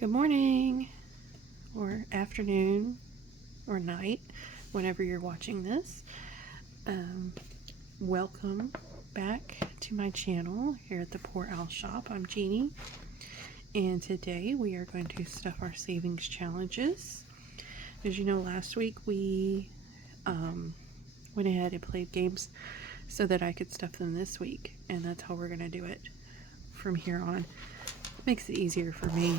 Good morning, or afternoon, or night, whenever you're watching this. Welcome back to my channel here at the PoorOwlShop. I'm Jeannie, and today we are going to stuff our savings challenges. As you know, last week we went ahead and played games so that I could stuff them this week, and that's how we're going to do it from here on. It makes it easier for me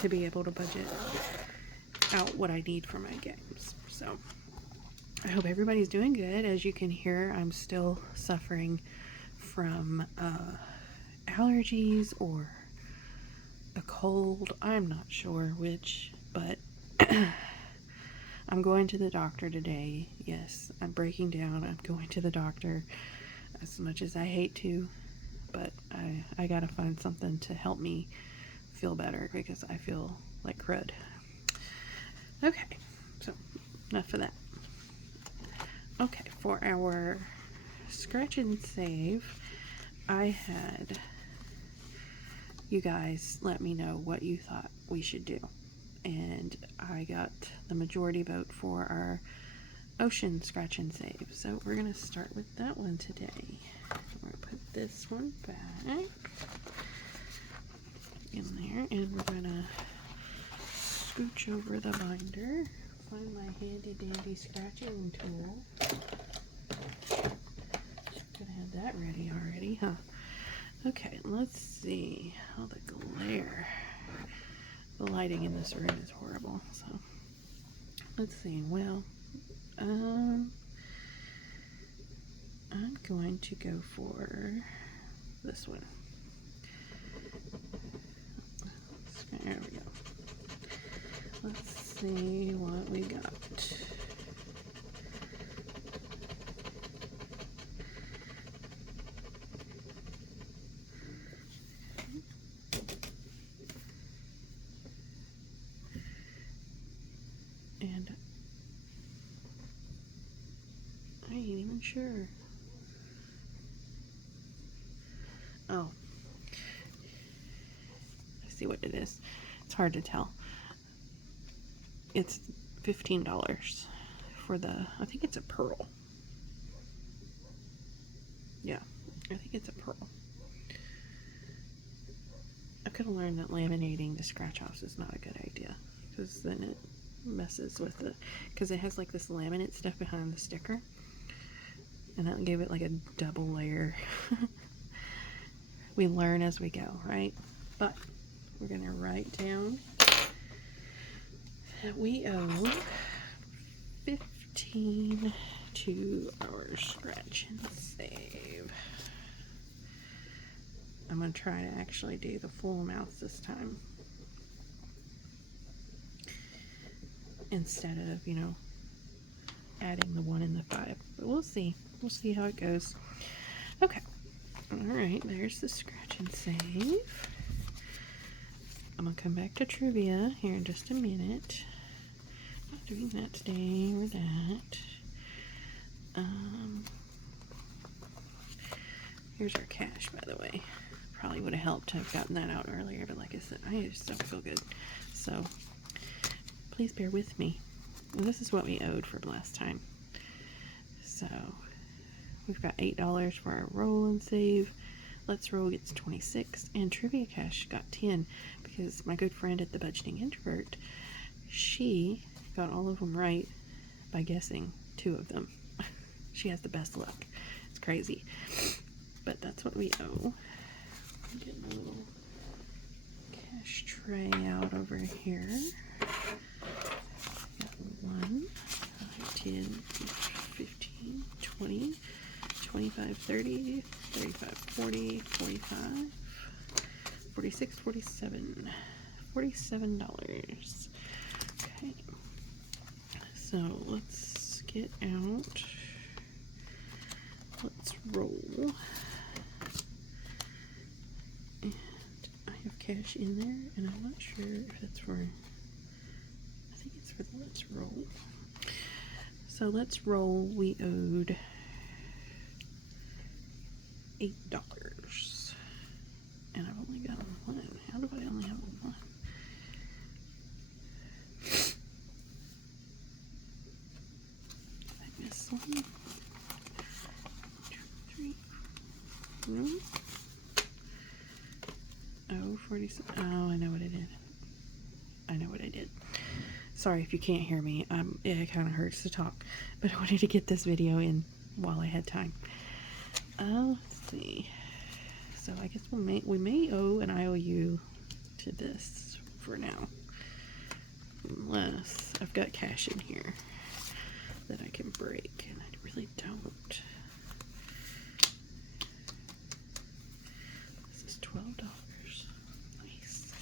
to be able to budget out what I need for my games. So I hope everybody's doing good. As you can hear, I'm still suffering from allergies or a cold. I'm not sure which, but I'm going to the doctor today. Yes, I'm breaking down. I'm going to the doctor, as much as I hate to, but I gotta find something to help me feel better because I feel like crud. Okay, so enough of that. Okay, for our scratch and save, I had you guys let me know what you thought we should do, and I got the majority vote for our ocean scratch and save. So we're gonna start with that one today. We're gonna put this one back in there, and we're gonna scooch over the binder, find my handy dandy scratching tool. Gonna have that ready already, huh? Okay, let's see. Oh, the glare. The lighting in this room is horrible, so let's see. Well, I'm going to go for this one. There we go. Let's see what we got. And I ain't even sure. Oh, I see what it is. It's hard to tell. It's $15 for the, I think it's a pearl. Yeah, I think it's a pearl. I could have learned that laminating the scratch offs is not a good idea, because then it messes with it, because it has like this laminate stuff behind the sticker, and that gave it like a double layer. We learn as we go, right? But we're gonna write down that we owe 15 to our scratch and save. I'm gonna try to actually do the full amounts this time, instead of, you know, adding the 1 and the 5. But we'll see. We'll see how it goes. Okay. Alright, there's the scratch and save. I'm gonna come back to trivia here in just a minute. Not doing that today or that. Here's our cash, by the way. Probably would have helped to have gotten that out earlier, but like I said, I just don't feel good. So please bear with me. And this is what we owed for last time. So we've got $8 for our roll and save. Let's Roll gets 26, and Trivia Cash got 10, because my good friend at the Budgeting Introvert, she got all of them right by guessing 2 of them. She has the best luck. It's crazy. But that's what we owe. I'm getting a little cash tray out over here. Got 1, 5, 10, 15, 20, 25, 30, 35, 40, 45, 46, 47. $47. Okay. So let's get out. Let's roll. And I have cash in there, and I'm not sure if it's for, I think it's for the Let's Roll. So Let's Roll, we owed $8. And I've only got 1. How do I only have 1? 3. No. Oh, 47. Oh, I know what I did. I know what I did. Sorry if you can't hear me. It kind of hurts to talk, but I wanted to get this video in while I had time. Let's see. So I guess we may owe an IOU to this for now, unless I've got cash in here that I can break, and I really don't. This is $12. Nice.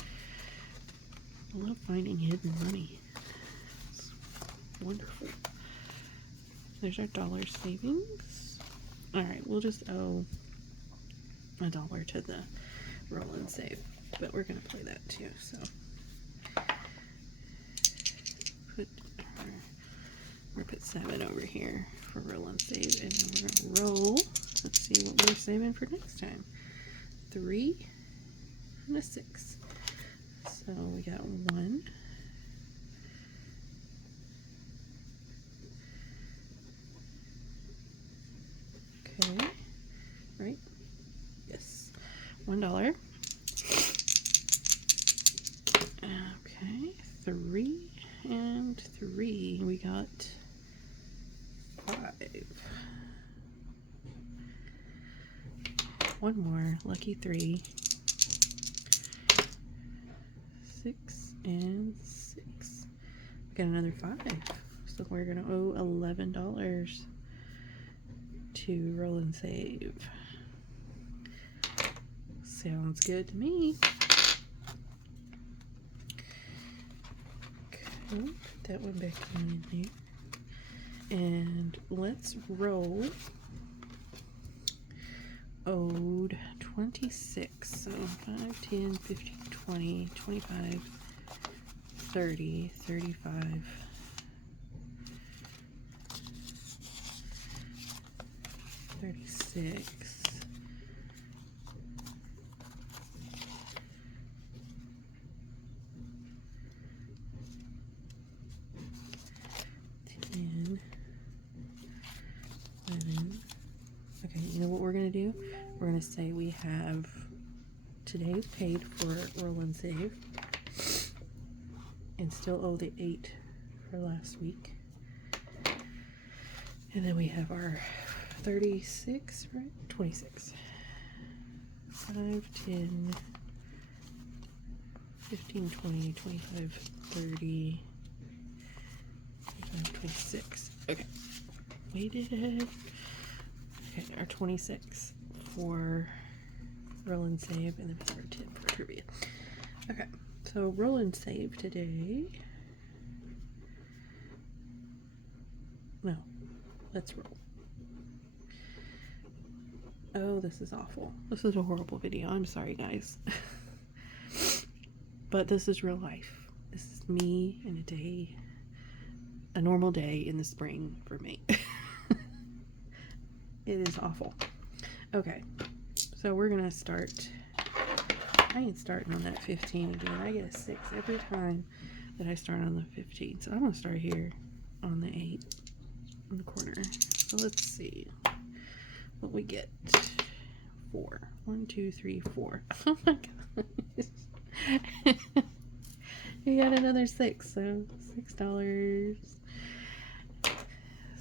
I love finding hidden money. It's wonderful. There's our dollar savings. Alright, we'll just owe $1 to the roll and save, but we're gonna play that too, so we're gonna put 7 over here for roll and save, and then we're gonna roll. Let's see what we're saving for next time. 3 and a 6. So we got 1. Okay, right? Yes, $1. Okay, 3 and 3. We got 5. One more, lucky 3. 6 and 6. We got another 5. So we're gonna owe $11 to roll and save. Sounds good to me. Okay, put that one back in there. And let's roll owed 26. So 5, 10, 15, 20, 25, 30, 35, 36. Okay, you know what we're going to do? We're going to say we have today's paid for roll and save and still owe the 8 for last week. And then we have our 36, right? 26. 5, 10, 15, 20, 25, 30, 25, 26. Okay. We did. Okay, our 26 for roll and save, and then we have our 10 for trivia. Okay, so roll and save today. No, let's roll. Oh, this is awful. This is a horrible video. I'm sorry, guys. But this is real life. This is me in a day, a normal day in the spring for me. It is awful. Okay, so we're gonna start. I ain't starting on that 15 again. I get a 6 every time that I start on the 15. So I'm gonna start here on the 8 in the corner. So let's see what we get. 4. 1, 2, 3, 4. Oh my gosh. We got another 6, so $6.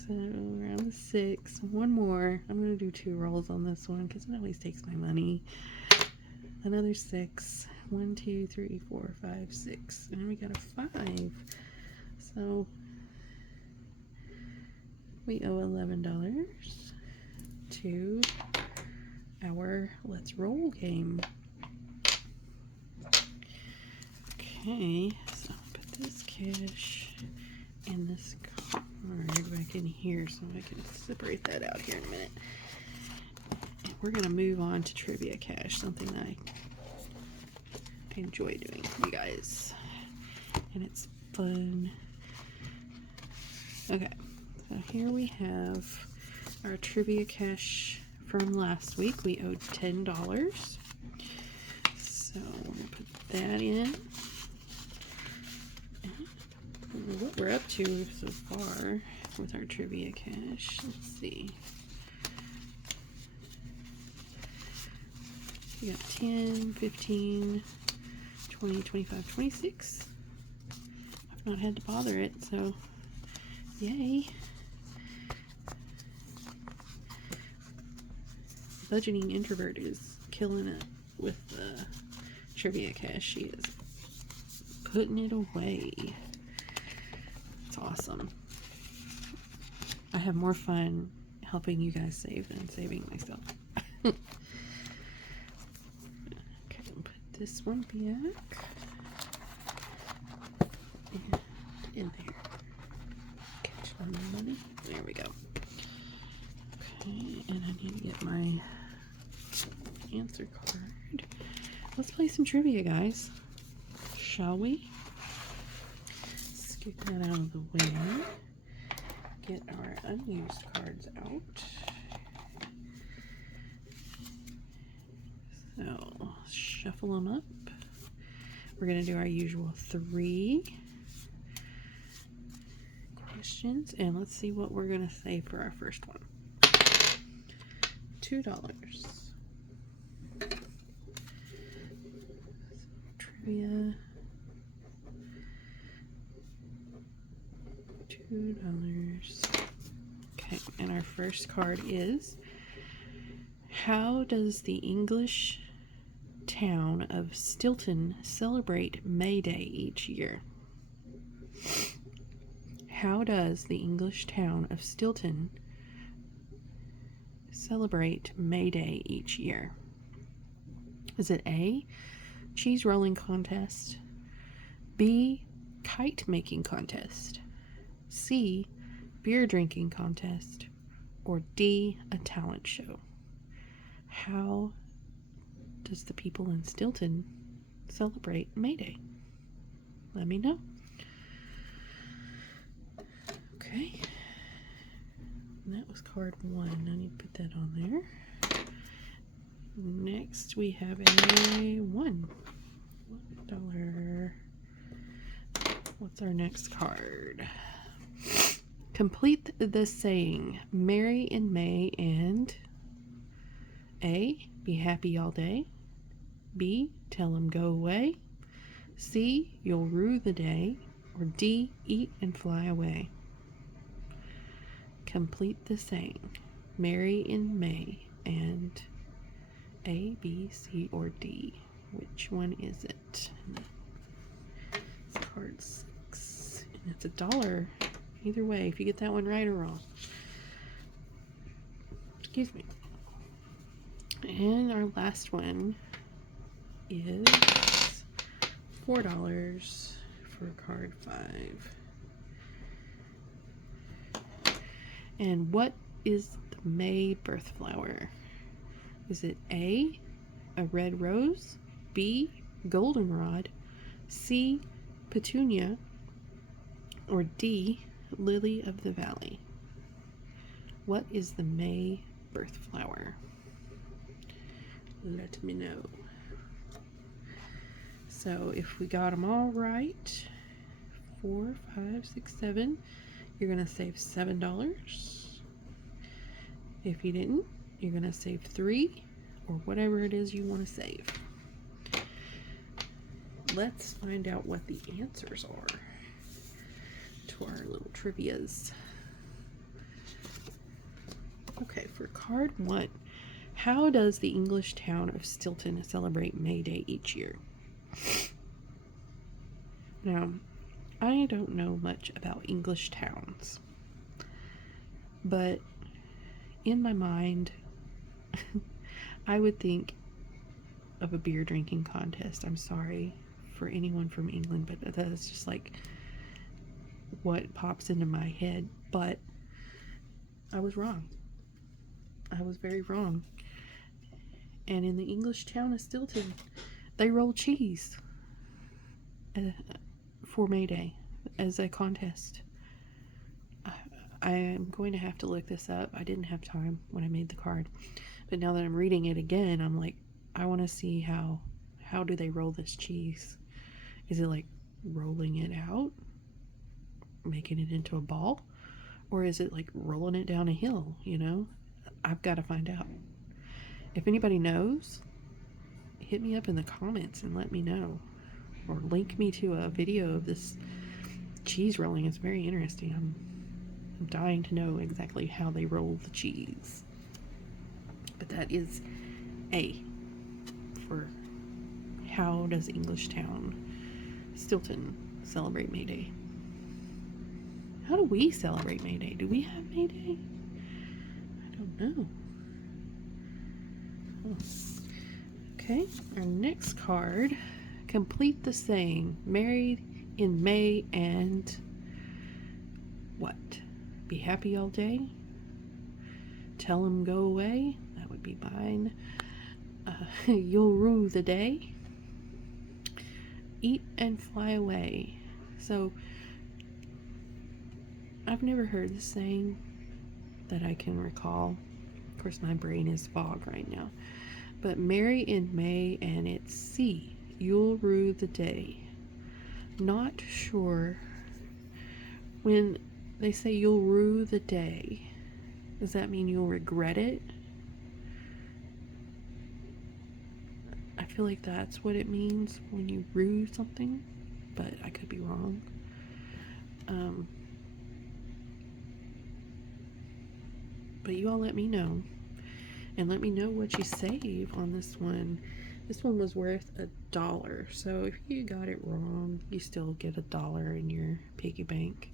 So we're on the 6. One more. I'm going to do 2 rolls on this one because it always takes my money. Another 6. 1, 2, 3, 4, 5, 6. And then we got a 5. So we owe $11 to our Let's Roll game. Okay, so put this cash in this card back in here so I can separate that out here in a minute. And we're going to move on to trivia cash, something that I enjoy doing for you guys. And it's fun. Okay, so here we have our trivia cash from last week. We owed $10. So we'll put that in. What we're up to so far with our trivia cache. Let's see. We got 10, 15, 20, 25, 26. I've not had to bother it, so yay. Budgeting Introvert is killing it with the trivia cache. She is putting it away. It's awesome. I have more fun helping you guys save than saving myself. Okay, put this one back. And in there. Catch on the money. There we go. Okay, and I need to get my answer card. Let's play some trivia, guys. Shall we? Let's get that out of the way. Get our unused cards out. So, shuffle them up. We're going to do our usual 3 questions, and let's see what we're going to say for our first one. $2. Trivia. $2. Okay, and our first card is, how does the English town of Stilton celebrate May Day each year? How does the English town of Stilton celebrate May Day each year? Is it A, cheese rolling contest, B, kite making contest, C, beer drinking contest, or D, a talent show? How does the people in Stilton celebrate May Day? Let me know. Okay. And that was card 1. I need to put that on there. Next we have a $1. What's our next card? Complete the saying, Merry in May and A, be happy all day. B, tell 'em go away. C, you'll rue the day. Or D, eat and fly away. Complete the saying, Merry in May and A, B, C, or D. Which one is it? It's card 6. And it's $1. Either way, if you get that one right or wrong. Excuse me. And our last one is $4 for card 5. And what is the May birth flower? Is it A, a red rose, B, goldenrod, C, petunia, or D, lily of the valley? What is the May birth flower? Let me know. So if we got them all right, 4, 5, 6, 7, you're going to save $7. If you didn't, you're going to save 3, or whatever it is you want to save. Let's find out what the answers are to our little trivias. Okay, for card 1, how does the English town of Stilton celebrate May Day each year? Now, I don't know much about English towns, but in my mind, I would think of a beer drinking contest. I'm sorry for anyone from England, but that's just like what pops into my head. But I was wrong. I was very wrong. And in the English town of Stilton, they roll cheese for May Day as a contest. I am going to have to look this up. I didn't have time when I made the card, but now that I'm reading it again, I'm like, I want to see how do they roll this cheese? Is it like rolling it out, making it into a ball? Or is it like rolling it down a hill, you know? I've got to find out. If anybody knows, hit me up in the comments and let me know. Or link me to a video of this cheese rolling. It's very interesting. I'm dying to know exactly how they roll the cheese. But that is A for how does Englishtown, Stilton celebrate May Day? How do we celebrate May Day? Do we have May Day? I don't know. Okay, our next card. Complete the saying. Married in May and what? Be happy all day? Tell them go away? That would be mine. You'll rue the day. Eat and fly away. So, I've never heard this saying that I can recall. Of course, my brain is fog right now. But marry in May and it's C. You'll rue the day. Not sure. When they say you'll rue the day, does that mean you'll regret it? I feel like that's what it means when you rue something, but I could be wrong. But you all let me know. And let me know what you save on this one. This one was worth $1. So if you got it wrong, you still get $1 in your piggy bank.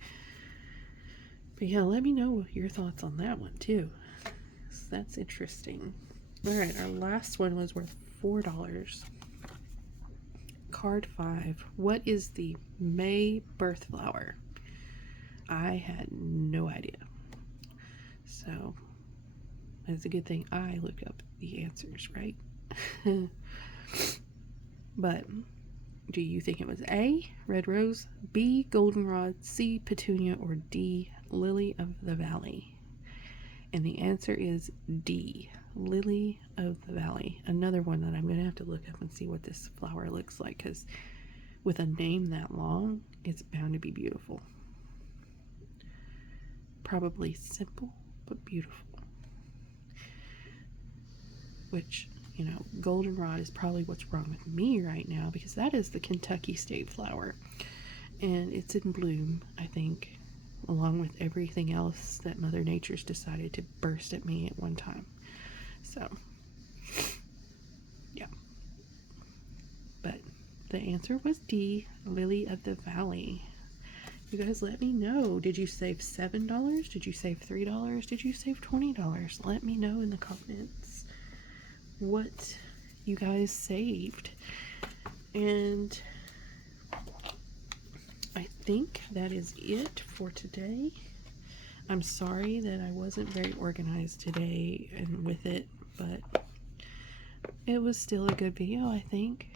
But yeah, let me know your thoughts on that one too. So that's interesting. Alright, our last one was worth $4. Card 5. What is the May birth flower? I had no idea. So it's a good thing I looked up the answers, right? But do you think it was A, red rose, B, goldenrod, C, petunia, or D, lily of the valley? And the answer is D, lily of the valley. Another one that I'm going to have to look up and see what this flower looks like, because with a name that long, it's bound to be beautiful. Probably simple, but beautiful. Which, you know, goldenrod is probably what's wrong with me right now, because that is the Kentucky state flower. And it's in bloom, I think, along with everything else that Mother Nature's decided to burst at me at one time. So, yeah. But the answer was D, lily of the valley. You guys let me know. Did you save $7? Did you save $3? Did you save $20? Let me know in the comments what you guys saved. And I think that is it for today. I'm sorry that I wasn't very organized today and with it, but it was still a good video, I think.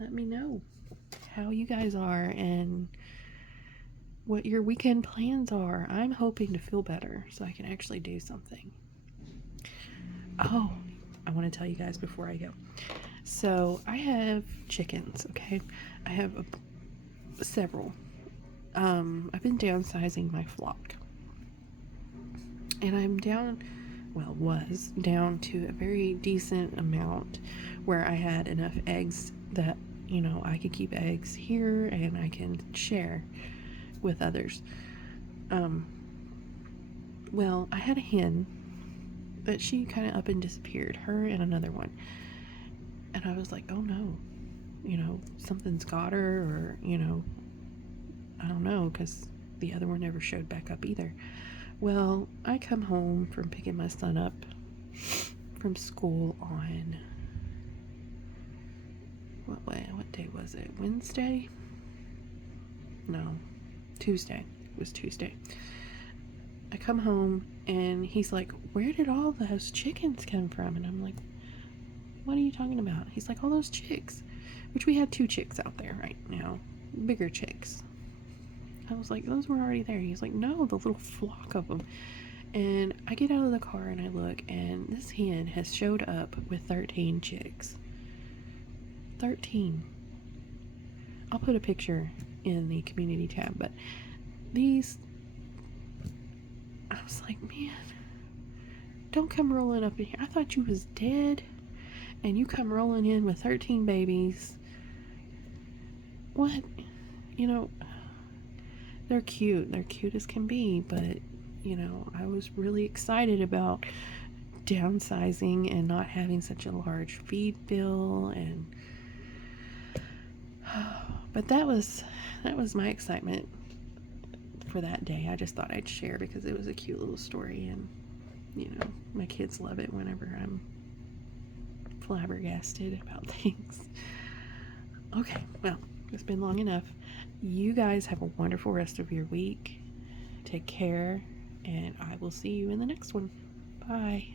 Let me know how you guys are and what your weekend plans are. I'm hoping to feel better so I can actually do something. Oh, I want to tell you guys before I go. So I have chickens, okay? I have several. I've been downsizing my flock. And I'm was down to a very decent amount where I had enough eggs that, you know, I could keep eggs here and I can share with others. Well, I had a hen, but she kind of up and disappeared, her and another one. And I was like, oh no, you know, something's got her, or, you know, I don't know, because the other one never showed back up either. Well, I come home from picking my son up from school on, what day was it? Wednesday? No, Tuesday. It was Tuesday. I come home and he's like, where did all those chickens come from? And I'm like, what are you talking about? He's like, all those chicks, which we had 2 chicks out there right now, bigger chicks. I was like, those were already there. He's like, no, the little flock of them. And I get out of the car and I look, and this hen has showed up with 13 chicks. 13. I'll put a picture in the community tab. But these, I was like, man, don't come rolling up in here. I thought you was dead, and you come rolling in with 13 babies. What? You know, they're cute. They're cute as can be, but, you know, I was really excited about downsizing and not having such a large feed bill, and but that was my excitement for that day. I just thought I'd share because it was a cute little story, and you know, my kids love it whenever I'm flabbergasted about things. Okay, well, it's been long enough. You guys have a wonderful rest of your week. Take care, and I will see you in the next one. Bye.